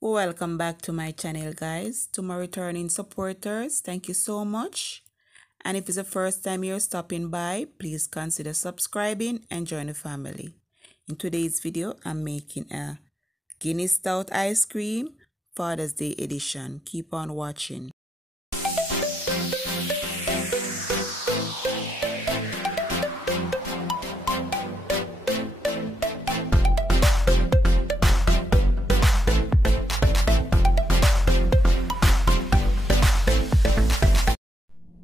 Welcome back to my channel, guys. To my returning supporters, thank you so much. And if it's the first time you're stopping by, please consider subscribing and join the family. In today's video, I'm making a Guinness Stout ice cream Father's Day edition. Keep on watching.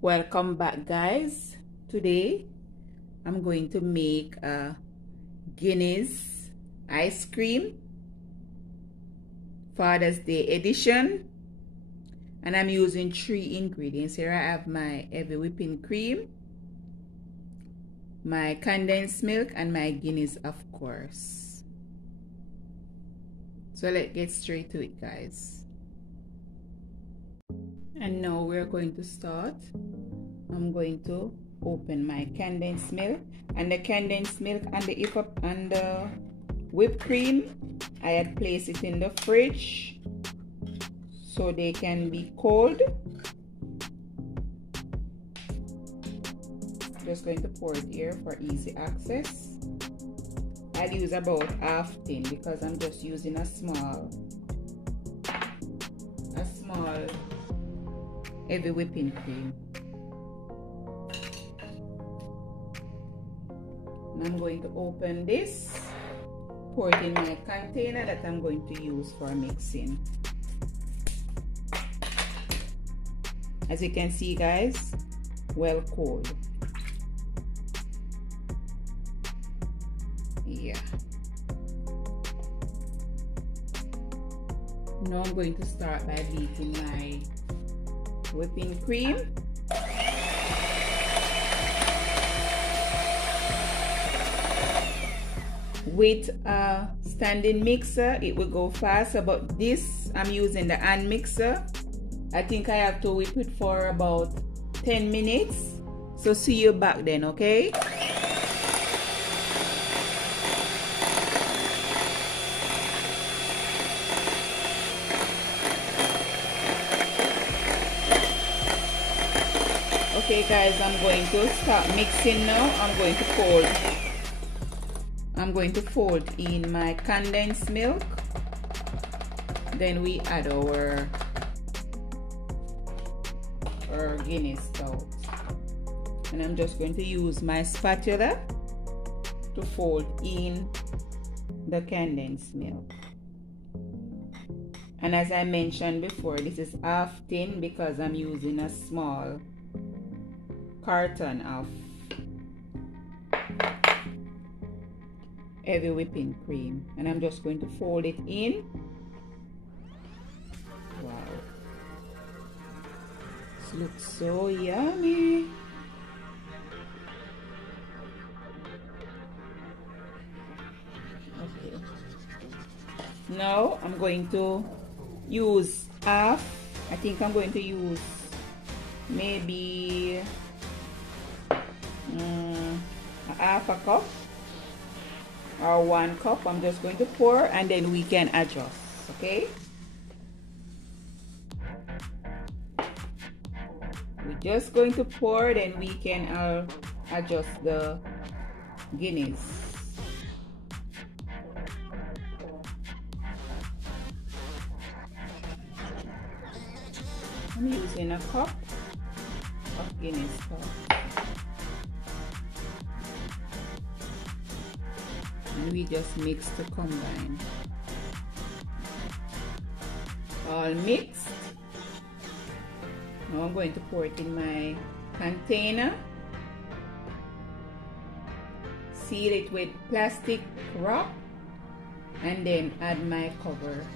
Welcome back, guys. Today I'm going to make a Guinness ice cream Father's Day edition, and I'm using 3 ingredients. Here I have my heavy whipping cream, my condensed milk, and my Guinness, of course. So let's get straight to it, guys. And now we're going to start. I'm going to open my condensed milk, and the condensed milk and the whipped cream, I had placed it in the fridge so they can be cold. Just going to pour it here for easy access. I'll use about half tin because I'm just using a small heavy whipping cream. And I'm going to open this, pour it in my container that I'm going to use for mixing. As you can see, guys, well cold. Yeah. Now I'm going to start by beating my whipping cream. With a standing mixer, it will go faster, but this, I'm using the hand mixer. I think I have to whip it for about 10 minutes. So see you back then, okay? Okay guys, I'm going to start mixing now. I'm going to fold in my condensed milk. Then we add our Guinness Stout. And I'm just going to use my spatula to fold in the condensed milk. And as I mentioned before, this is half tin because I'm using a small carton of heavy whipping cream, and I'm just going to fold it in. Wow, this looks so yummy. Okay, now I'm going to use half. I think I'm going to use maybe half a cup or 1 cup. I'm just going to pour, and then we can adjust. Okay, we're just going to pour, then we can adjust the Guinness. I'm using a cup of Guinness Stout. And we just mix to combine. All mixed. Now I'm going to pour it in my container. Seal it with plastic wrap, and then add my cover.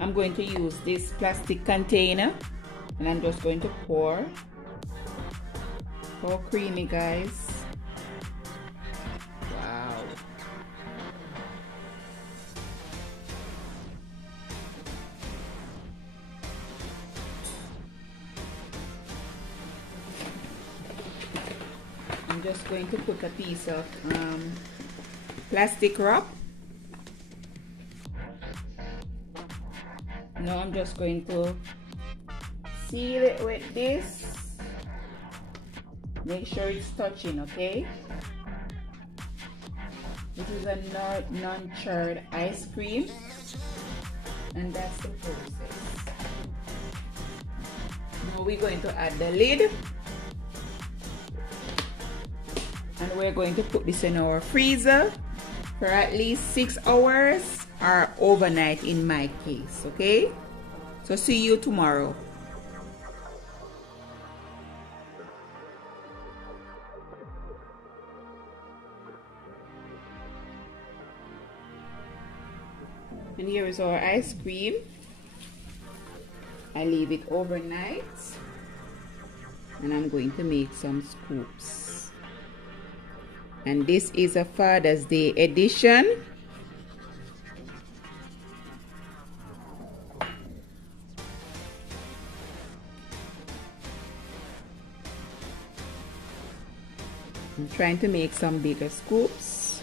I'm going to use this plastic container, and I'm just going to pour. So creamy, guys. Wow. just going to put a piece of plastic wrap. Now I'm just going to seal it with this. Make sure it's touching, okay? This is a no-churn ice cream, and that's the process. Now we're going to add the lid, and we're going to put this in our freezer for at least 6 hours or overnight in my case, okay? So see you tomorrow. And here is our ice cream. I leave it overnight, and I'm going to make some scoops. And this is a Father's Day edition. I'm trying to make some bigger scoops.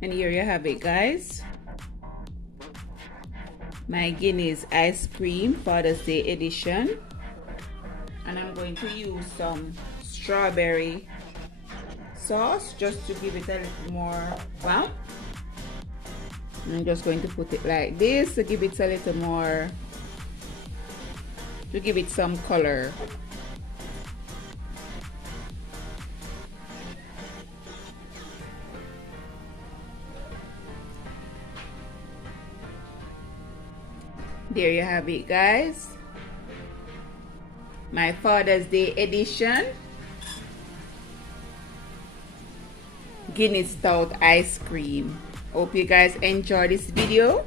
And here you have it, guys. My Guinness ice cream Father's Day edition. And I'm going to use some strawberry sauce just to give it a little more bump. I'm just going to put it like this to give it a little more, to give it some color. There you have it, guys. My Father's Day edition Guinness Stout ice cream. Hope you guys enjoy this video.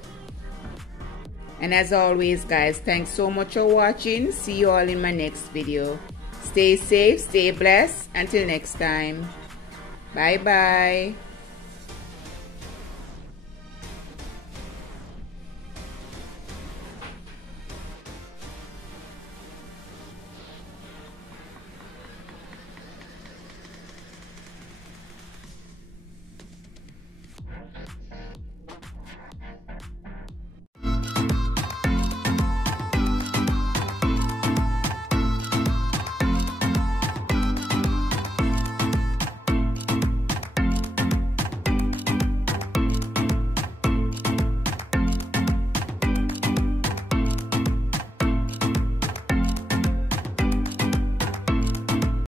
And as always, guys, thanks so much for watching. See you all in my next video. Stay safe, stay blessed. Until next time. Bye bye.